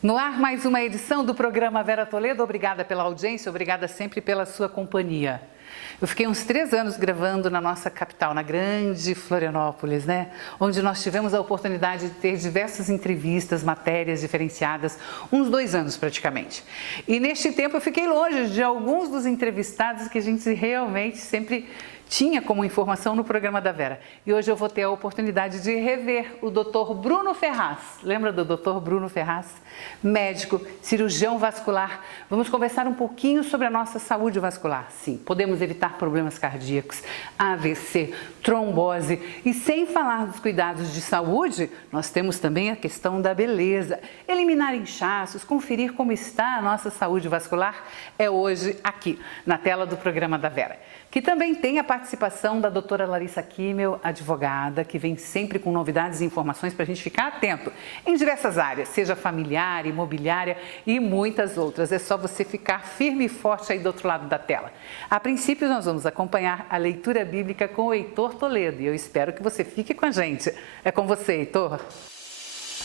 No ar, mais uma edição do programa Vera Toledo. Obrigada pela audiência, obrigada sempre pela sua companhia. Eu fiquei uns 3 anos gravando na nossa capital, na grande Florianópolis, né? Onde nós tivemos a oportunidade de ter diversas entrevistas, matérias diferenciadas, uns 2 anos praticamente. E neste tempo eu fiquei longe de alguns dos entrevistados que a gente realmente sempre tinha como informação no programa da Vera. E hoje eu vou ter a oportunidade de rever o Dr. Bruno Ferraz. Lembra do Dr. Bruno Ferraz? Médico, cirurgião vascular. Vamos conversar um pouquinho sobre a nossa saúde vascular. Sim, podemos evitar problemas cardíacos, AVC, trombose. E sem falar dos cuidados de saúde, nós temos também a questão da beleza. Eliminar inchaços, conferir como está a nossa saúde vascular é hoje aqui, na tela do programa da Vera. Que também tem a participação da doutora Larissa Kimmel, advogada, que vem sempre com novidades e informações para a gente ficar atento em diversas áreas, seja familiar, imobiliária e muitas outras. É só você ficar firme e forte aí do outro lado da tela. A princípio, nós vamos acompanhar a leitura bíblica com o Heitor Toledo e eu espero que você fique com a gente. É com você, Heitor.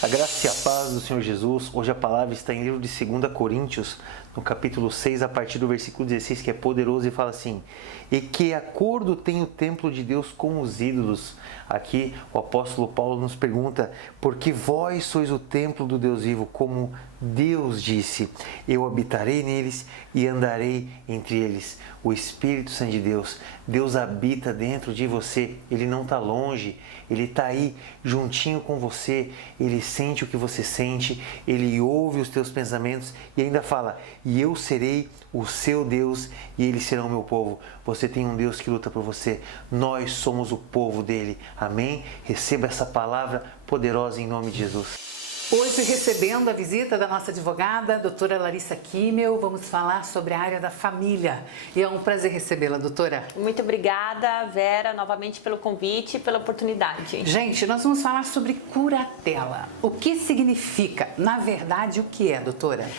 A graça e a paz do Senhor Jesus. Hoje a palavra está em livro de 2 Coríntios, no capítulo 6, a partir do versículo 16, que é poderoso e fala assim: e que acordo tem o templo de Deus com os ídolos? Aqui o apóstolo Paulo nos pergunta: porque vós sois o templo do Deus vivo, como Deus disse: eu habitarei neles e andarei entre eles. O Espírito Santo de Deus, Deus habita dentro de você, Ele não está longe, Ele está aí juntinho com você, Ele sente o que você sente, Ele ouve os teus pensamentos e ainda fala: e eu serei o seu Deus e eles serão o meu povo. Você tem um Deus que luta por você, nós somos o povo dele, amém? Receba essa palavra poderosa em nome de Jesus. Hoje, recebendo a visita da nossa advogada, a doutora Larissa Kimmel, vamos falar sobre a área da família. E é um prazer recebê-la, doutora. Muito obrigada, Vera, novamente pelo convite e pela oportunidade. Gente, nós vamos falar sobre curatela. O que significa? Na verdade, o que é, doutora?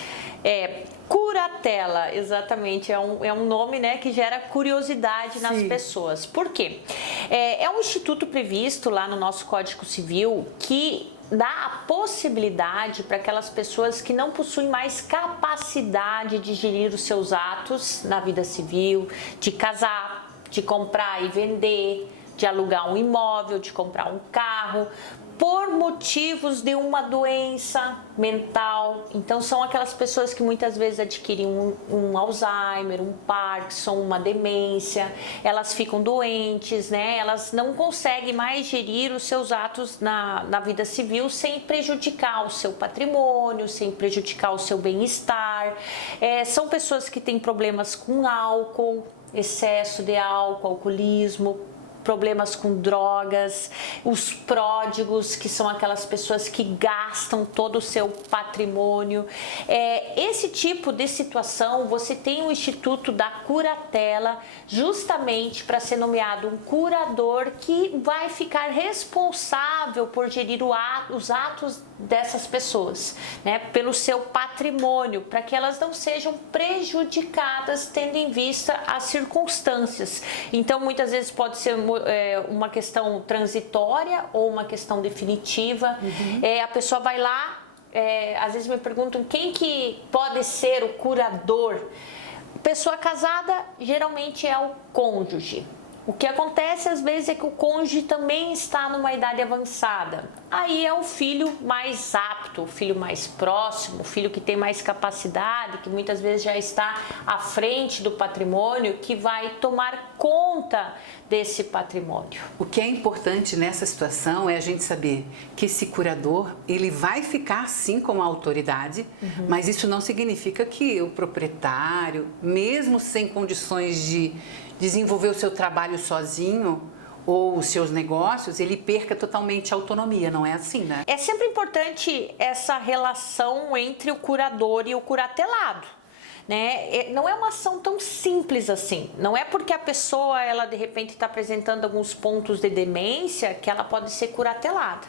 Curatela, exatamente, é um nome, né, que gera curiosidade nas pessoas. Por quê? É um instituto previsto lá no nosso Código Civil que dá a possibilidade para aquelas pessoas que não possuem mais capacidade de gerir os seus atos na vida civil, de casar, de comprar e vender, de alugar um imóvel, de comprar um carro, por motivos de uma doença mental. Então são aquelas pessoas que muitas vezes adquirem um Alzheimer, um Parkinson, uma demência, elas ficam doentes, né? Elas não conseguem mais gerir os seus atos na vida civil sem prejudicar o seu patrimônio, sem prejudicar o seu bem-estar. São pessoas que têm problemas com álcool, excesso de álcool, alcoolismo, problemas com drogas, os pródigos, que são aquelas pessoas que gastam todo o seu patrimônio. Esse tipo de situação, você tem o Instituto da Curatela, justamente para ser nomeado um curador que vai ficar responsável por gerir os atos dessas pessoas, né, pelo seu patrimônio, para que elas não sejam prejudicadas tendo em vista as circunstâncias. Então, muitas vezes pode ser uma questão transitória ou uma questão definitiva. A pessoa vai lá, às vezes me perguntam quem que pode ser o curador. Pessoa casada geralmente é o cônjuge. O que acontece às vezes é que o cônjuge também está numa idade avançada. Aí é o filho mais apto, o filho mais próximo, o filho que tem mais capacidade, que muitas vezes já está à frente do patrimônio, que vai tomar conta desse patrimônio. O que é importante nessa situação é a gente saber que esse curador, ele vai ficar sim com a autoridade, mas isso não significa que o proprietário, mesmo sem condições de desenvolver o seu trabalho sozinho ou os seus negócios, ele perca totalmente a autonomia, não é assim, né? É sempre importante essa relação entre o curador e o curatelado, né? Não é uma ação tão simples assim. Não é porque a pessoa, ela de repente está apresentando alguns pontos de demência que ela pode ser curatelada.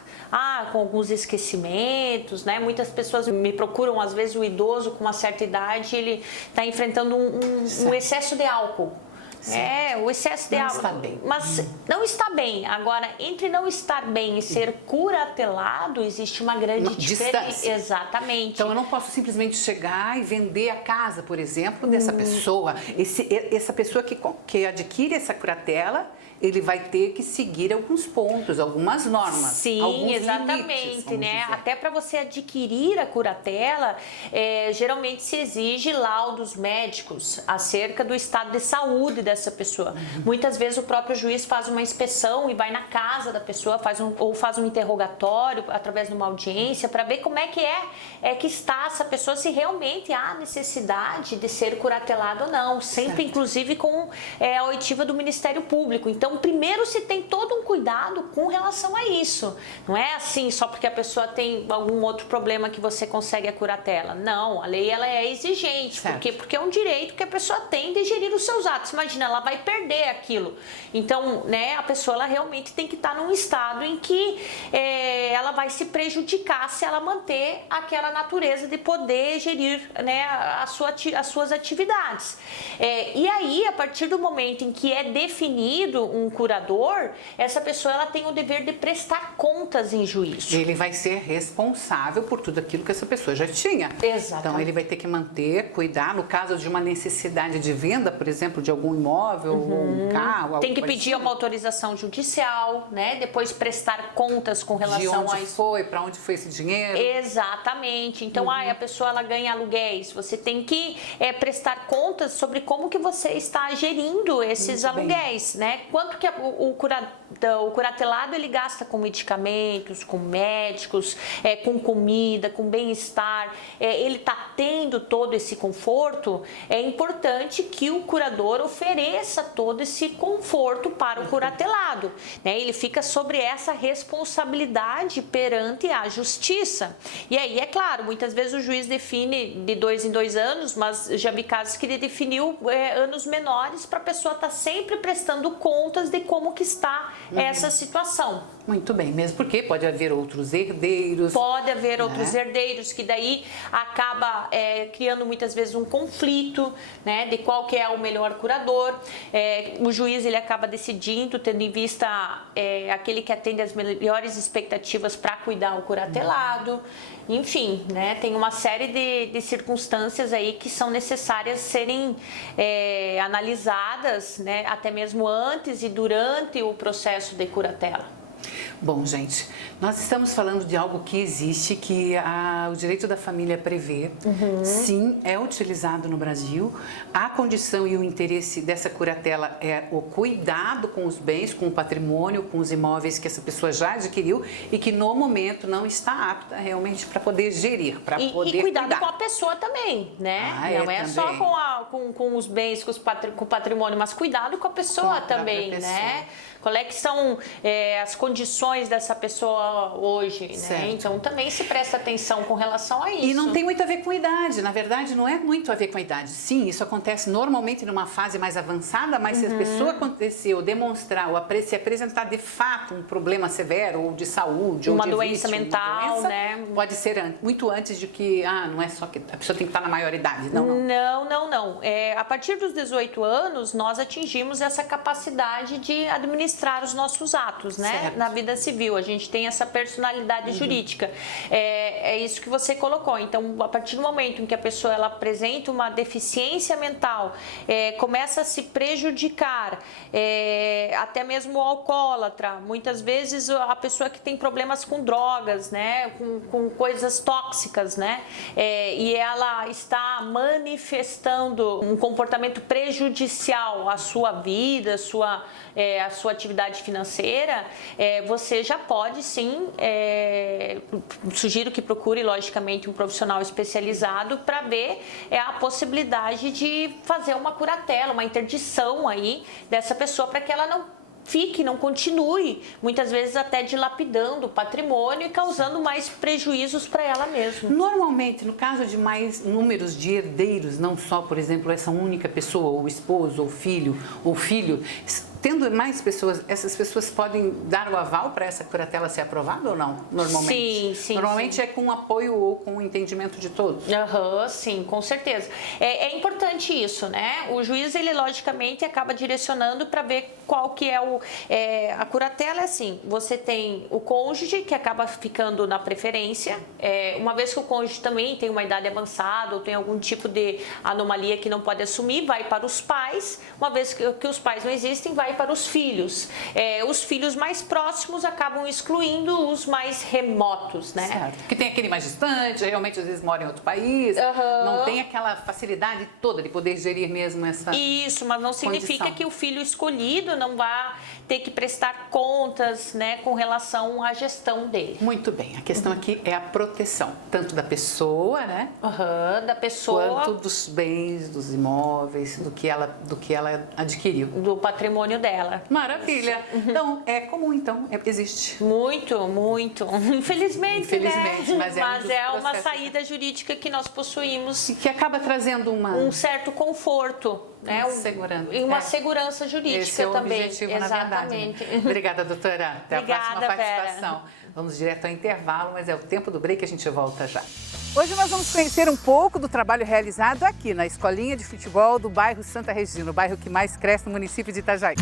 Com alguns esquecimentos, né? Muitas pessoas me procuram, às vezes o idoso com uma certa idade, ele está enfrentando um excesso de álcool. O excesso de não álcool. Está bem. Mas não está bem. Agora, entre não estar bem e ser curatelado, existe uma grande diferença. Exatamente. Então, eu não posso simplesmente chegar e vender a casa, por exemplo, dessa pessoa. Essa pessoa que adquire essa curatela, ele vai ter que seguir alguns pontos, algumas normas. Sim, alguns exatamente, limites, né? dizer. Até para você adquirir a curatela, geralmente se exige laudos médicos acerca do estado de saúde dessa pessoa. Muitas vezes o próprio juiz faz uma inspeção e vai na casa da pessoa, faz um interrogatório através de uma audiência para ver como é que está essa pessoa, se realmente há necessidade de ser curatelado ou não, sempre inclusive com a oitiva do Ministério Público. Então, primeiro se tem todo um cuidado com relação a isso. Não é assim só porque a pessoa tem algum outro problema que você consegue a curatela. Não, a lei ela é exigente. Por quê? Porque é um direito que a pessoa tem de gerir os seus atos. Imagina, ela vai perder aquilo. Então, né, a pessoa ela realmente tem que estar num estado em que ela vai se prejudicar se ela manter aquela natureza de poder gerir, né, as suas atividades. E aí, a partir do momento em que é definido um curador, essa pessoa ela tem o dever de prestar contas em juízo. Ele vai ser responsável por tudo aquilo que essa pessoa já tinha. Exatamente. Então, ele vai ter que manter, cuidar, no caso de uma necessidade de venda, por exemplo, de algum imóvel ou um carro. Algo tem que pedir uma autorização judicial, né? Depois prestar contas com relação de onde foi, para onde foi esse dinheiro. Exatamente. Então, a pessoa ela ganha aluguéis. Você tem que prestar contas sobre como que você está gerindo esses aluguéis, né? Quanto que o curatelado ele gasta com medicamentos, com médicos, com comida, com bem-estar, ele está tendo todo esse conforto. É importante que o curador ofereça todo esse conforto para o curatelado, né? Ele fica sobre essa responsabilidade perante a justiça. E aí, é claro, muitas vezes o juiz define de 2 em 2 anos, mas já vi casos que ele definiu anos menores para a pessoa estar sempre prestando contas de como que está essa situação. Muito bem, mesmo porque pode haver outros herdeiros. Pode haver outros herdeiros, que daí acaba criando muitas vezes um conflito, né, de qual que é o melhor curador. O juiz ele acaba decidindo, tendo em vista aquele que atende às melhores expectativas para cuidar o curatelado. Enfim, né, tem uma série de circunstâncias aí que são necessárias serem analisadas, né, até mesmo antes e durante o processo de curatela. Bom, gente, nós estamos falando de algo que existe, que o direito da família prevê. Sim, é utilizado no Brasil. A condição e o interesse dessa curatela é o cuidado com os bens, com o patrimônio, com os imóveis que essa pessoa já adquiriu e que no momento não está apta realmente para poder gerir, para poder cuidado cuidar. com a pessoa também, né? Não é também. só com os bens, com o patrimônio, mas cuidado com a pessoa também, né? Qual é que são as condições dessa pessoa hoje, né? Então também se presta atenção com relação a isso. E não tem muito a ver com a idade, na verdade não é muito a ver com a idade. Sim, isso acontece normalmente numa fase mais avançada, mas se a pessoa demonstrar ou se apresentar de fato um problema severo ou de saúde, uma ou de doença mental, né? Pode ser muito antes de que, não é só que a pessoa tem que estar na maior idade, não. Não. A partir dos 18 anos, nós atingimos essa capacidade de administrar os nossos atos, né? Na vida civil, a gente tem essa personalidade jurídica. É isso que você colocou. Então, a partir do momento em que a pessoa ela apresenta uma deficiência mental, começa a se prejudicar, até mesmo o alcoólatra, muitas vezes a pessoa que tem problemas com drogas, né? Com coisas tóxicas, né? E ela está manifestando um comportamento prejudicial à sua vida, à sua atividade financeira, você já pode sim, sugiro que procure logicamente um profissional especializado para ver a possibilidade de fazer uma curatela, uma interdição aí dessa pessoa para que ela não continue, muitas vezes até dilapidando o patrimônio e causando mais prejuízos para ela mesma. Normalmente, no caso de mais números de herdeiros, não só, por exemplo, essa única pessoa, ou esposo, ou filho, tendo mais pessoas, essas pessoas podem dar o aval para essa curatela ser aprovada ou não? Normalmente? Sim. Normalmente é com apoio ou com o entendimento de todos? Sim, com certeza. É importante isso, né? O juiz, ele logicamente acaba direcionando para ver qual que é a curatela. É assim, você tem o cônjuge, que acaba ficando na preferência, uma vez que o cônjuge também tem uma idade avançada ou tem algum tipo de anomalia que não pode assumir, vai para os pais. Uma vez que os pais não existem, vai para os filhos. Os filhos mais próximos acabam excluindo os mais remotos, né? Certo. Porque tem aquele mais distante, realmente às vezes mora em outro país, não tem aquela facilidade toda de poder gerir mesmo essa Isso, mas não significa condição. que o filho escolhido não vá ter que prestar contas, né, com relação à gestão dele. Muito bem, a questão aqui é a proteção, tanto da pessoa, né? Da pessoa, Quanto dos bens, dos imóveis, do que ela adquiriu. do patrimônio dela. Maravilha. Então, é comum, então, existe. Muito. Infelizmente, Infelizmente, né? mas é um dos uma processos. saída jurídica que nós possuímos, E que acaba trazendo um certo conforto, né? Segurança. E uma segurança jurídica Esse é o também. objetivo, Exatamente. na verdade. Obrigada, doutora. Até Obrigada, a próxima participação. Vera. Vamos direto ao intervalo, mas é o tempo do break, a gente volta já. Hoje nós vamos conhecer um pouco do trabalho realizado aqui na Escolinha de Futebol do bairro Santa Regina, o bairro que mais cresce no município de Itajaí.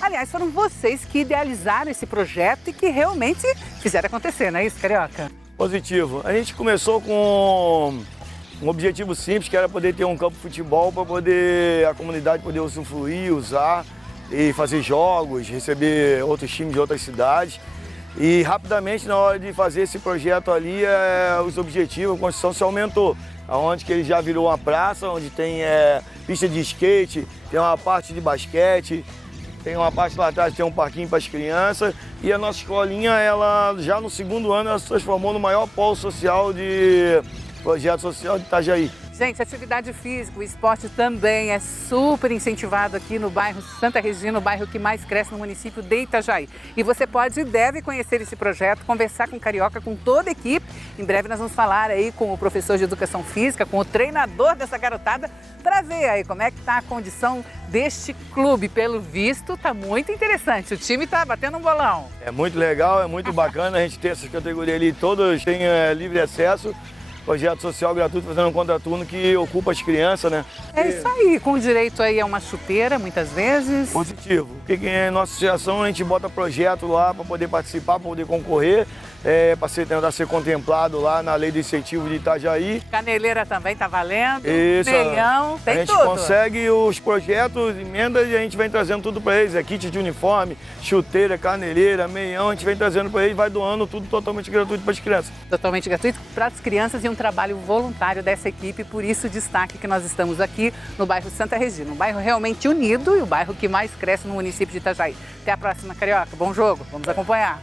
Aliás, foram vocês que idealizaram esse projeto e que realmente fizeram acontecer, não é isso, Carioca? Positivo. A gente começou com um objetivo simples, que era poder ter um campo de futebol para poder a comunidade poder usufruir, usar e fazer jogos, receber outros times de outras cidades. E rapidamente, na hora de fazer esse projeto ali, os objetivos, a construção se aumentou. Onde que ele já virou uma praça, onde tem pista de skate, tem uma parte de basquete, tem uma parte lá atrás, tem um parquinho para as crianças. E a nossa escolinha, ela já no segundo ano, ela se transformou no maior polo social de projeto social de Itajaí. Gente, atividade física, o esporte também é super incentivado aqui no bairro Santa Regina, o bairro que mais cresce no município de Itajaí. E você pode e deve conhecer esse projeto, conversar com o Carioca, com toda a equipe. Em breve nós vamos falar aí com o professor de educação física, com o treinador dessa garotada, para ver aí como é que está a condição deste clube. Pelo visto, está muito interessante. O time está batendo um bolão. É muito legal, é muito bacana a gente ter essas categorias ali, todas têm livre acesso. Projeto social gratuito, fazendo um contraturno que ocupa as crianças, né? É isso aí, com direito aí a uma chuteira, muitas vezes. Positivo. Porque em nossa associação a gente bota projeto lá para poder participar, para poder concorrer, para tentar ser contemplado lá na lei do incentivo de Itajaí. Caneleira também tá valendo, Isso, meião, tem a gente tudo. consegue os projetos, emendas e a gente vem trazendo tudo para eles. Kit de uniforme, chuteira, caneleira, meião, a gente vem trazendo para eles, vai doando tudo totalmente gratuito para as crianças. Totalmente gratuito para as crianças e um trabalho voluntário dessa equipe, por isso o destaque que nós estamos aqui no bairro Santa Regina, um bairro realmente unido e o bairro que mais cresce no município de Itajaí. Até a próxima, Carioca. Bom jogo, vamos acompanhar.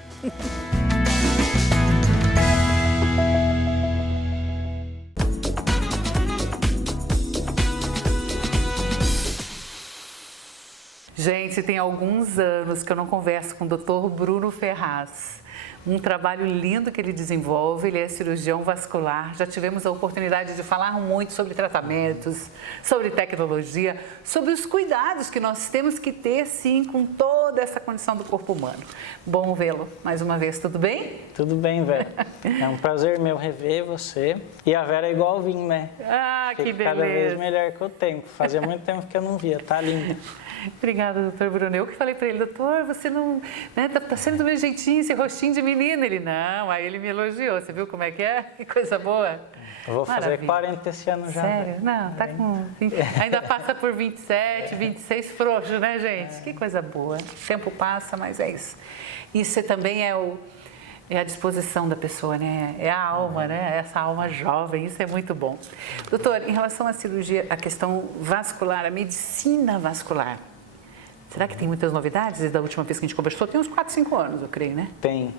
Gente, tem alguns anos que eu não converso com o Dr. Bruno Ferraz. Um trabalho lindo que ele desenvolve, ele é cirurgião vascular. Já tivemos a oportunidade de falar muito sobre tratamentos, sobre tecnologia, sobre os cuidados que nós temos que ter, sim, com toda essa condição do corpo humano. Bom vê-lo mais uma vez, tudo bem? Tudo bem, Vera. É um prazer meu rever você. E a Vera é igual ao vinho, né? Ah, que Fica cada vez beleza. melhor com o tempo. Fazia muito tempo que eu não via, tá lindo. Obrigada, doutor Bruno. Eu que falei para ele, doutor, você não, né, tá sendo do meu jeitinho, esse rostinho de menina. Ele, não, aí ele me elogiou. Você viu como é que é? Que coisa boa. Eu vou fazer Maravilha. 40 esse ano já. Sério? Não, tá com 20, ainda passa por 27, 26 frouxo, né, gente? Que coisa boa. O tempo passa, mas é isso. Isso também é a disposição da pessoa, né? É a alma, né? Essa alma jovem, isso é muito bom. Doutor, em relação à cirurgia, a questão vascular, a medicina vascular, será que tem muitas novidades desde a última vez que a gente conversou? Tem uns 4, 5 anos, eu creio, né? Tem,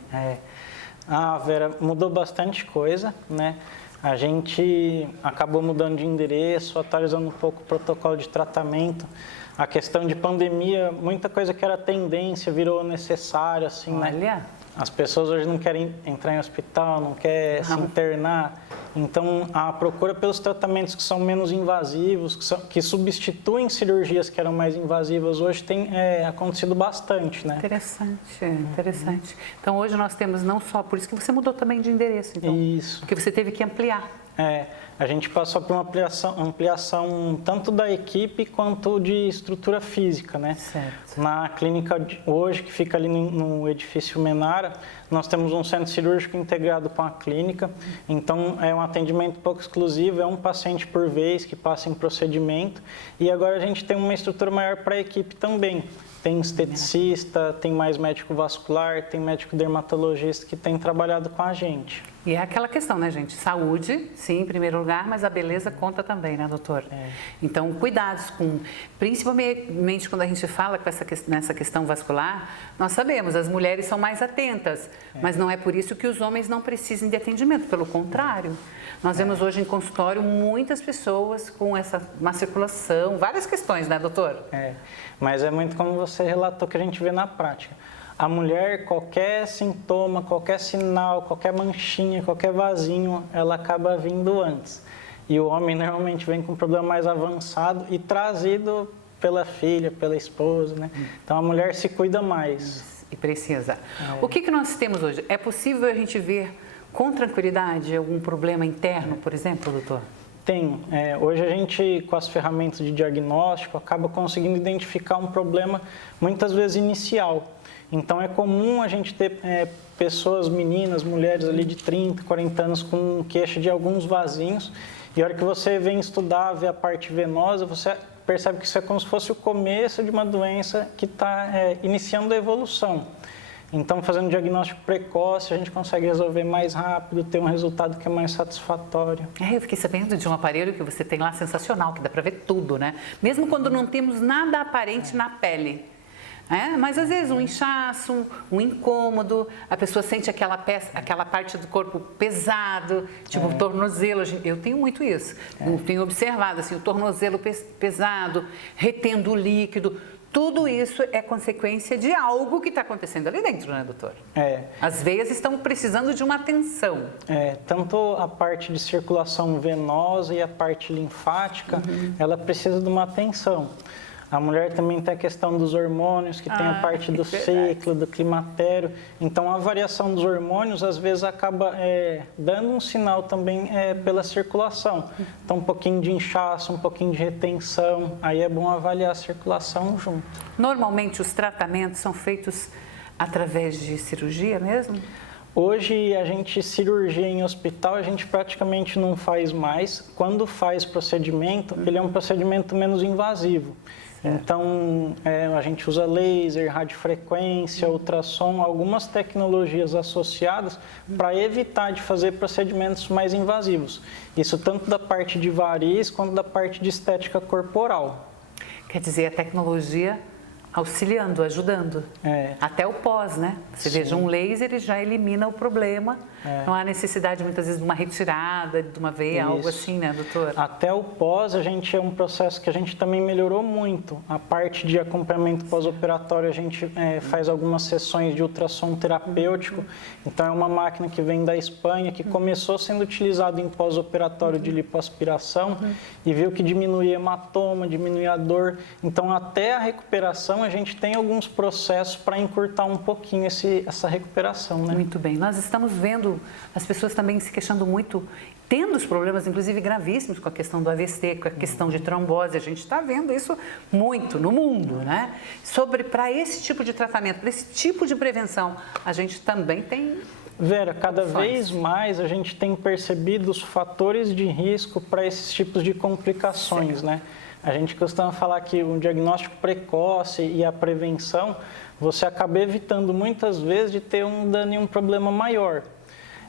Ah, Vera, mudou bastante coisa, né? A gente acabou mudando de endereço, atualizando um pouco o protocolo de tratamento. A questão de pandemia, muita coisa que era tendência virou necessário, assim, Olha. né? As pessoas hoje não querem entrar em hospital, não querem se internar. Então, a procura pelos tratamentos que são menos invasivos, que substituem cirurgias que eram mais invasivas, hoje tem acontecido bastante, né? Interessante, interessante. Então, hoje nós temos não só... Por isso que você mudou também de endereço, então. Isso. Porque você teve que ampliar. A gente passou por uma ampliação tanto da equipe quanto de estrutura física, né? Certo. Na clínica hoje, que fica ali no edifício Menara, nós temos um centro cirúrgico integrado com a clínica, então é um atendimento pouco exclusivo, é um paciente por vez que passa em procedimento, e agora a gente tem uma estrutura maior para a equipe também. Tem esteticista, tem mais médico vascular, tem médico dermatologista que tem trabalhado com a gente. E é aquela questão, né, gente? Saúde, sim, em primeiro lugar, mas a beleza conta também, né, doutor? Então, cuidados com... Principalmente quando a gente fala com nessa questão vascular, nós sabemos, as mulheres são mais atentas, mas não é por isso que os homens não precisem de atendimento, pelo contrário. Nós vemos hoje em consultório muitas pessoas com essa má circulação, várias questões, né, doutor? Mas é muito como você relatou que a gente vê na prática. A mulher, qualquer sintoma, qualquer sinal, qualquer manchinha, qualquer vasinho, ela acaba vindo antes. E o homem normalmente vem com um problema mais avançado e trazido pela filha, pela esposa, né? Então a mulher se cuida mais. E precisa. O que nós temos hoje? É possível a gente ver com tranquilidade algum problema interno, por exemplo, doutor? Tem. Hoje a gente, com as ferramentas de diagnóstico, acaba conseguindo identificar um problema, muitas vezes inicial. Então é comum a gente ter pessoas, meninas, mulheres ali de 30, 40 anos com queixa de alguns vasinhos, e a hora que você vem estudar, ver a parte venosa, você percebe que isso é como se fosse o começo de uma doença que está iniciando a evolução. Então, fazendo diagnóstico precoce, a gente consegue resolver mais rápido, ter um resultado que é mais satisfatório. Eu fiquei sabendo de um aparelho que você tem lá sensacional, que dá para ver tudo, né? Mesmo quando não temos nada aparente na pele. Mas às vezes um inchaço, um incômodo, a pessoa sente aquela parte do corpo pesado, tipo o tornozelo. Eu tenho muito isso, tenho observado assim, o tornozelo pesado, retendo líquido. Tudo isso é consequência de algo que está acontecendo ali dentro, né, doutor? As veias estão precisando de uma atenção. Tanto a parte de circulação venosa e a parte linfática, ela precisa de uma atenção. A mulher também tem a questão dos hormônios, que tem a parte do ciclo, do climatério. Então, a variação dos hormônios, às vezes, acaba dando um sinal também pela circulação. Então, um pouquinho de inchaço, um pouquinho de retenção. Aí é bom avaliar a circulação junto. Normalmente, os tratamentos são feitos através de cirurgia mesmo? Hoje, cirurgia em hospital, a gente praticamente não faz mais. Quando faz procedimento, ele é um procedimento menos invasivo. Então, a gente usa laser, radiofrequência, ultrassom, algumas tecnologias associadas para evitar de fazer procedimentos mais invasivos. Isso tanto da parte de variz quanto da parte de estética corporal. Quer dizer, a tecnologia auxiliando, ajudando. Até o pós, né? Você veja, um laser, ele já elimina o problema. Não há necessidade, muitas vezes, de uma retirada, de uma veia, algo assim, né, doutor? Até o pós, é um processo que a gente também melhorou muito. A parte de acompanhamento pós-operatório, a gente faz algumas sessões de ultrassom terapêutico. Então, é uma máquina que vem da Espanha, que começou sendo utilizada em pós-operatório de lipoaspiração e viu que diminuía hematoma, diminuía a dor. Então, até a recuperação, a gente tem alguns processos para encurtar um pouquinho essa recuperação, né? Muito bem. Nós estamos vendo as pessoas também se queixando muito, tendo os problemas, inclusive, gravíssimos com a questão do AVC, com a questão de trombose. A gente está vendo isso muito no mundo, né? Para esse tipo de tratamento, para esse tipo de prevenção, a gente também tem... Vera, cada vez mais a gente tem percebido os fatores de risco para esses tipos de complicações, né? A gente costuma falar que o diagnóstico precoce e a prevenção, você acaba evitando muitas vezes de ter um dano e um problema maior.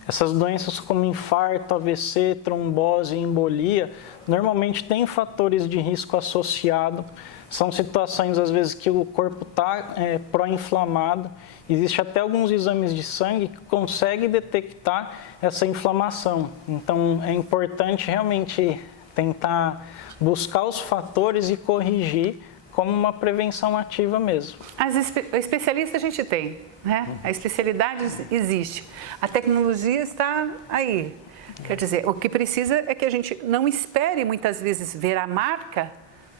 Essas doenças como infarto, AVC, trombose, embolia, normalmente têm fatores de risco associado. São situações, às vezes, que o corpo está pró-inflamado. Existe até alguns exames de sangue que conseguem detectar essa inflamação. Então, é importante realmente tentar buscar os fatores e corrigir como uma prevenção ativa mesmo. O especialista a gente tem, né? A especialidade existe. A tecnologia está aí. Quer dizer, o que precisa é que a gente não espere muitas vezes ver a marca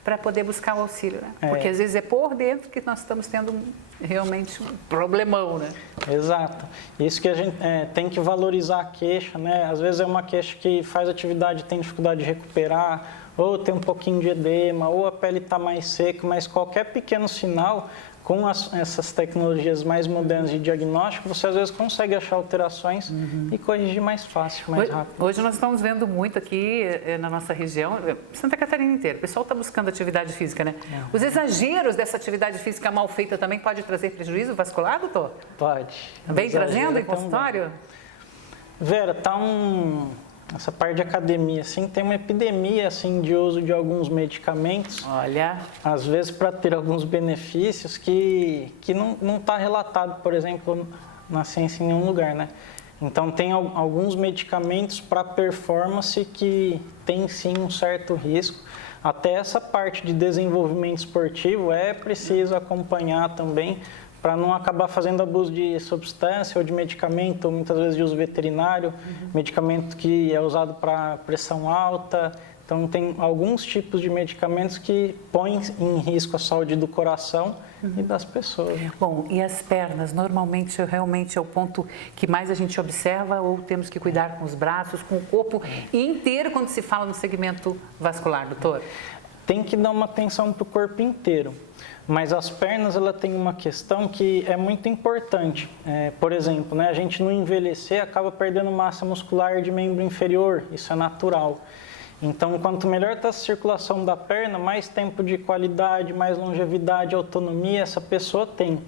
para poder buscar o auxílio, né? Porque às vezes é por dentro que nós estamos tendo realmente um problemão, né? Exato. Isso que a gente tem que valorizar a queixa, né? Às vezes é uma queixa que faz atividade e tem dificuldade de recuperar, ou tem um pouquinho de edema, ou a pele está mais seca, mas qualquer pequeno sinal, com essas tecnologias mais modernas de diagnóstico, você às vezes consegue achar alterações e corrigir mais fácil, mais rápido. Hoje nós estamos vendo muito aqui na nossa região, Santa Catarina inteira, o pessoal está buscando atividade física, né? Os exageros dessa atividade física mal feita também pode trazer prejuízo vascular, doutor? Pode. Também trazendo em consultório? Vera, essa parte de academia, assim, tem uma epidemia, assim, de uso de alguns medicamentos. Olha. Às vezes para ter alguns benefícios que não está relatado, por exemplo, na ciência em nenhum lugar, né? Então, tem alguns medicamentos para performance que tem, sim, um certo risco. Até essa parte de desenvolvimento esportivo é preciso acompanhar também, para não acabar fazendo abuso de substância ou de medicamento, ou muitas vezes de uso veterinário, medicamento que é usado para pressão alta. Então, tem alguns tipos de medicamentos que põem em risco a saúde do coração e das pessoas. Bom, e as pernas, normalmente, realmente é o ponto que mais a gente observa, ou temos que cuidar com os braços, com o corpo inteiro, quando se fala no segmento vascular, doutor? Tem que dar uma atenção para o corpo inteiro. Mas as pernas, ela tem uma questão que é muito importante. Por exemplo, né, a gente no envelhecer acaba perdendo massa muscular de membro inferior, isso é natural. Então, quanto melhor está a circulação da perna, mais tempo de qualidade, mais longevidade, autonomia essa pessoa tem.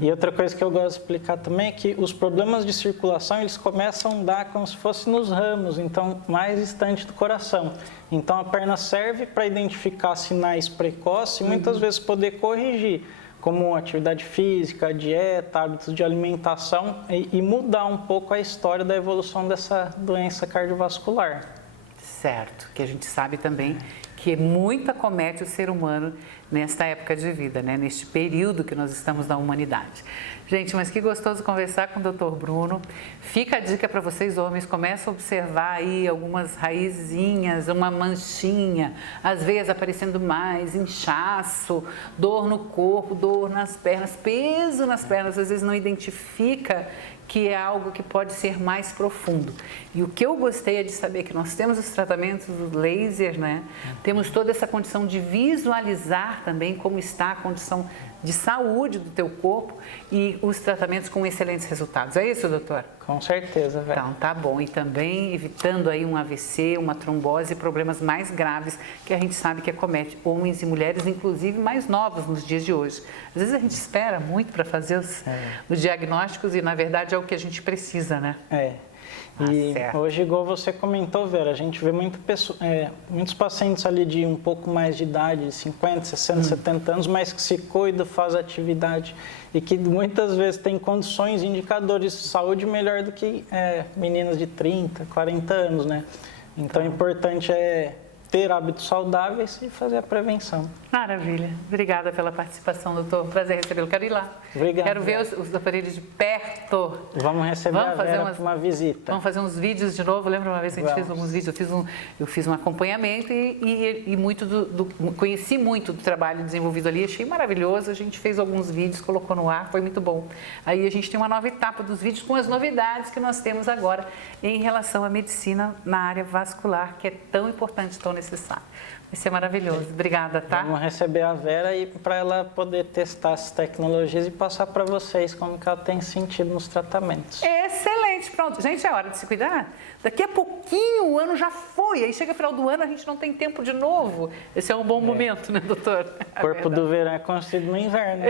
E outra coisa que eu gosto de explicar também é que os problemas de circulação, eles começam a andar como se fosse nos ramos, então mais distante do coração. Então, a perna serve para identificar sinais precoces e muitas vezes poder corrigir, como atividade física, dieta, hábitos de alimentação e mudar um pouco a história da evolução dessa doença cardiovascular. Certo, que a gente sabe também que muito acomete o ser humano nesta época de vida, né? Neste período que nós estamos na humanidade. Gente, mas que gostoso conversar com o Dr. Bruno. Fica a dica para vocês, homens, começa a observar aí algumas raizinhas, uma manchinha, às vezes aparecendo mais, inchaço, dor no corpo, dor nas pernas, peso nas pernas, às vezes não identifica que é algo que pode ser mais profundo. E o que eu gostei é de saber que nós temos os tratamentos do laser, né? Temos toda essa condição de visualizar também como está a condição de saúde do teu corpo e os tratamentos com excelentes resultados. É isso, doutor? Com certeza, velho. Então, tá bom. E também evitando aí um AVC, uma trombose e problemas mais graves que a gente sabe que acomete homens e mulheres, inclusive mais novos nos dias de hoje. Às vezes a gente espera muito para fazer os diagnósticos e, na verdade, é o que a gente precisa, né? E hoje, igual você comentou, Vera, a gente vê muitos pacientes ali de um pouco mais de idade, 50, 60, 70 anos, mas que se cuida, faz atividade e que muitas vezes tem condições, indicadores de saúde melhor do que meninas de 30, 40 anos, né? Então, o importante é ter hábitos saudáveis e fazer a prevenção. Maravilha. Obrigada pela participação, doutor. Prazer recebê-lo. Quero ir lá. Obrigado. Quero ver os aparelhos de perto. Vamos receber a Vera para uma visita. Vamos fazer uns vídeos de novo. Lembra uma vez que a gente fez alguns vídeos? Eu fiz um acompanhamento e muito conheci muito do trabalho desenvolvido ali. Achei maravilhoso. A gente fez alguns vídeos, colocou no ar. Foi muito bom. Aí a gente tem uma nova etapa dos vídeos com as novidades que nós temos agora em relação à medicina na área vascular, que é tão importante, tão necessário. Vai ser maravilhoso. Obrigada, tá? Vamos receber a Vera e para ela poder testar essas tecnologias e passar para vocês como que ela tem sentido nos tratamentos. Excelente. Pronto. Gente, é hora de se cuidar. Daqui a pouquinho o ano já foi. Aí chega o final do ano, a gente não tem tempo de novo. Esse é um bom momento, né, doutor? O corpo do verão é construído no inverno.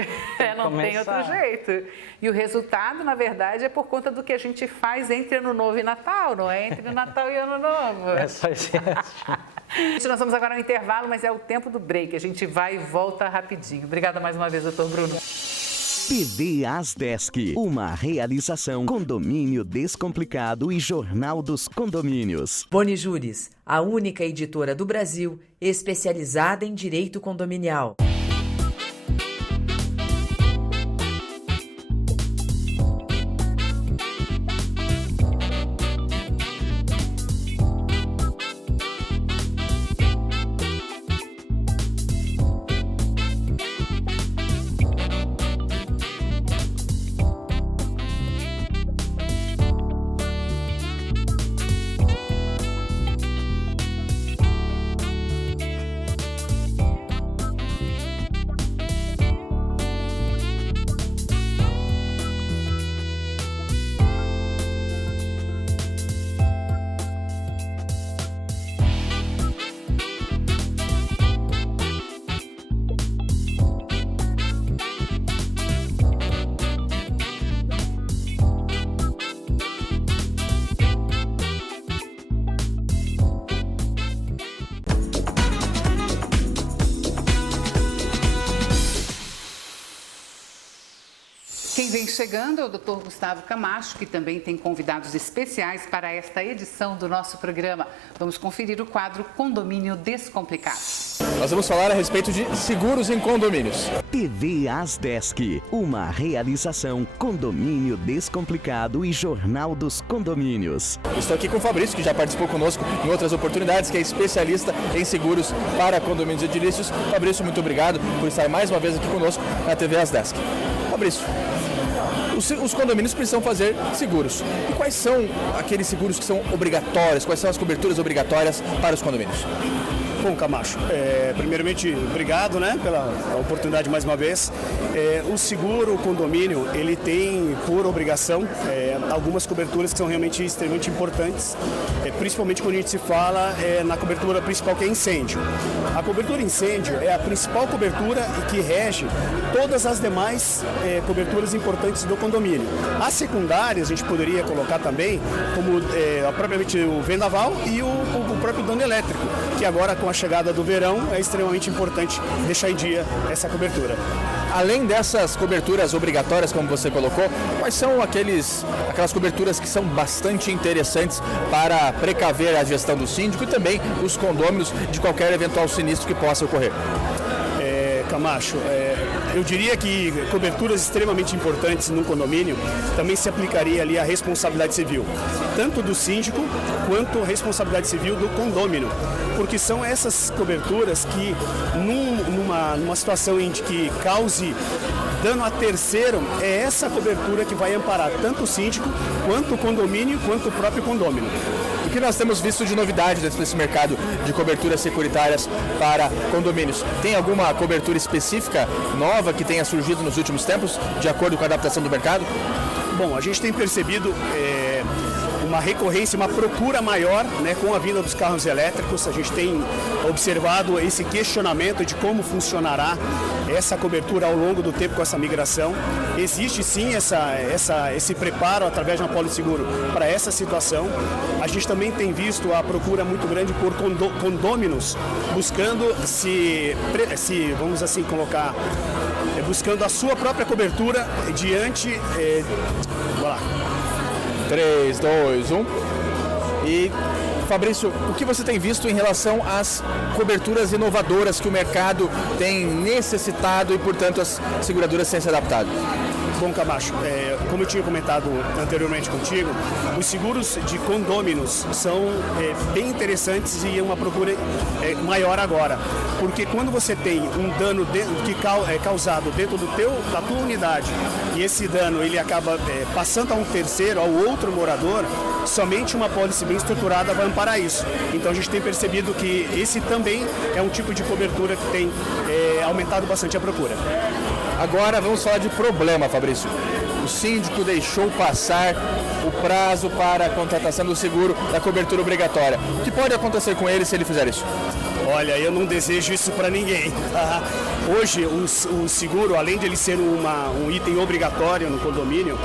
Não tem outro jeito. E o resultado, na verdade, é por conta do que a gente faz entre Ano Novo e Natal, não é? Entre Natal e Ano Novo. É só esse Gente, nós vamos agora no intervalo, mas é o tempo do break. A gente vai e volta rapidinho. Obrigada mais uma vez, doutor Bruno. TV Asdesk, uma realização Condomínio Descomplicado e Jornal dos Condomínios. Boni Juris, a única editora do Brasil especializada em direito condominial. vem chegando é o Dr. Gustavo Camacho, que também tem convidados especiais para esta edição do nosso programa. Vamos conferir o quadro Condomínio Descomplicado. Nós vamos falar a respeito de seguros em condomínios. TV Asdesk, uma realização Condomínio Descomplicado e Jornal dos Condomínios. Estou aqui com o Fabrício, que já participou conosco em outras oportunidades, que é especialista em seguros para condomínios edilícios. Fabrício, muito obrigado por estar mais uma vez aqui conosco na TV Asdesk. Fabrício, os condomínios precisam fazer seguros. E quais são aqueles seguros que são obrigatórios? Quais são as coberturas obrigatórias para os condomínios? Bom, Camacho, primeiramente, obrigado, né, pela oportunidade mais uma vez. O seguro, o condomínio, ele tem por obrigação algumas coberturas que são realmente extremamente importantes, principalmente quando a gente se fala na cobertura principal, que é incêndio. A cobertura incêndio é a principal cobertura e que rege todas as demais coberturas importantes do condomínio. As secundárias, a gente poderia colocar também como propriamente o vendaval e o próprio dano elétrico, que agora com a chegada do verão é extremamente importante deixar em dia essa cobertura. Além dessas coberturas obrigatórias, como você colocou, quais são aquelas coberturas que são bastante interessantes para precaver a gestão do síndico e também os condôminos de qualquer eventual sinistro que possa ocorrer? Camacho, eu diria que coberturas extremamente importantes num condomínio também se aplicaria ali a responsabilidade civil, tanto do síndico quanto a responsabilidade civil do condômino, porque são essas coberturas que numa situação em que cause dano a terceiro, é essa cobertura que vai amparar tanto o síndico, quanto o condomínio, quanto o próprio condômino. O que nós temos visto de novidade dentro desse mercado de coberturas securitárias para condomínios? Tem alguma cobertura específica nova que tenha surgido nos últimos tempos, de acordo com a adaptação do mercado? Bom, a gente tem percebido uma recorrência, uma procura maior, né, com a vinda dos carros elétricos. A gente tem observado esse questionamento de como funcionará essa cobertura ao longo do tempo com essa migração. Existe sim esse preparo através de uma pólice seguro para essa situação. A gente também tem visto a procura muito grande por condôminos buscando vamos assim colocar, buscando a sua própria cobertura diante... vamos lá. 3, 2, 1. E, Fabrício, o que você tem visto em relação às coberturas inovadoras que o mercado tem necessitado e, portanto, as seguradoras têm se adaptado? Bom, Camacho, como eu tinha comentado anteriormente contigo, os seguros de condôminos são bem interessantes e uma procura maior agora. Porque quando você tem um dano causado dentro da tua unidade e esse dano ele acaba passando a um terceiro, ao outro morador, somente uma pólice bem estruturada vai amparar isso. Então a gente tem percebido que esse também é um tipo de cobertura que tem aumentado bastante a procura. Agora vamos falar de problema, Fabrício. O síndico deixou passar o prazo para a contratação do seguro da cobertura obrigatória. O que pode acontecer com ele se ele fizer isso? Olha, eu não desejo isso para ninguém. Hoje, o seguro, além de ele ser um item obrigatório no condomínio,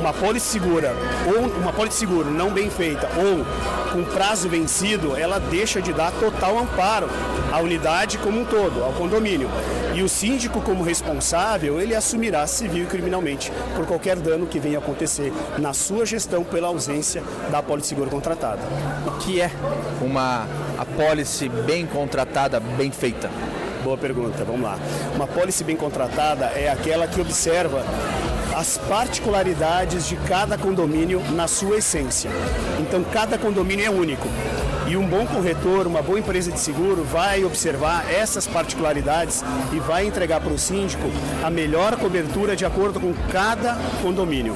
uma pólice segura ou uma pólice seguro não bem feita ou com prazo vencido, ela deixa de dar total amparo à unidade como um todo, ao condomínio. E o síndico, como responsável, ele assumirá civil e criminalmente por qualquer dano que venha acontecer na sua gestão pela ausência da pólice seguro contratada. O que é uma apólice bem contratada, bem feita? Boa pergunta, vamos lá. Uma pólice bem contratada é aquela que observa as particularidades de cada condomínio na sua essência. Então, cada condomínio é único. E um bom corretor, uma boa empresa de seguro vai observar essas particularidades e vai entregar para o síndico a melhor cobertura de acordo com cada condomínio.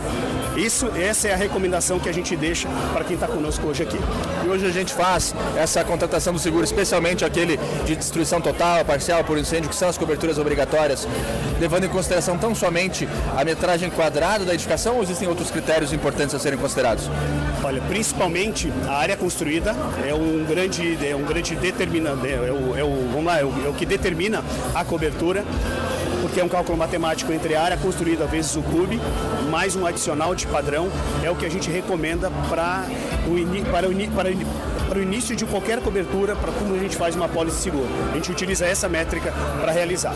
Essa é a recomendação que a gente deixa para quem está conosco hoje aqui. E hoje a gente faz essa contratação do seguro, especialmente aquele de destruição total, parcial por incêndio, que são as coberturas obrigatórias, levando em consideração tão somente a metragem quadrada da edificação ou existem outros critérios importantes a serem considerados? Olha, principalmente a área construída é um grande determinante, é o que determina a cobertura, porque é um cálculo matemático entre a área construída vezes o CUB, mais um adicional de padrão, é o que a gente recomenda para para o início de qualquer cobertura, para como a gente faz uma pólice seguro. A gente utiliza essa métrica para realizar.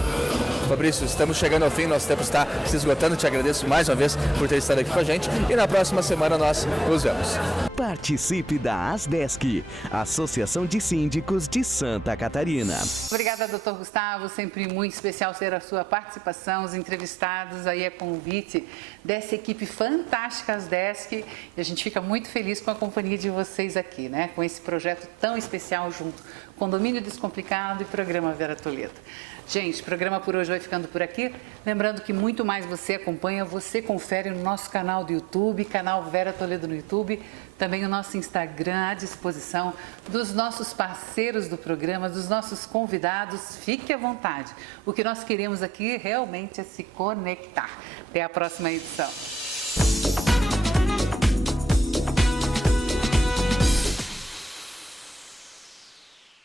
Fabrício, estamos chegando ao fim, nosso tempo está se esgotando. Te agradeço mais uma vez por ter estado aqui com a gente e na próxima semana nós nos vemos. Participe da Asdesc, Associação de Síndicos de Santa Catarina. Obrigada, doutor Gustavo. Sempre muito especial ser a sua participação, os entrevistados aí a convite dessa equipe fantástica Asdesc. E a gente fica muito feliz com a companhia de vocês aqui, né? Com esse projeto tão especial junto. Condomínio Descomplicado e Programa Vera Toledo. Gente, o programa por hoje vai ficando por aqui. Lembrando que muito mais você acompanha, você confere no nosso canal do YouTube, canal Vera Toledo no YouTube, também o nosso Instagram à disposição dos nossos parceiros do programa, dos nossos convidados. Fique à vontade. O que nós queremos aqui realmente é se conectar. Até a próxima edição.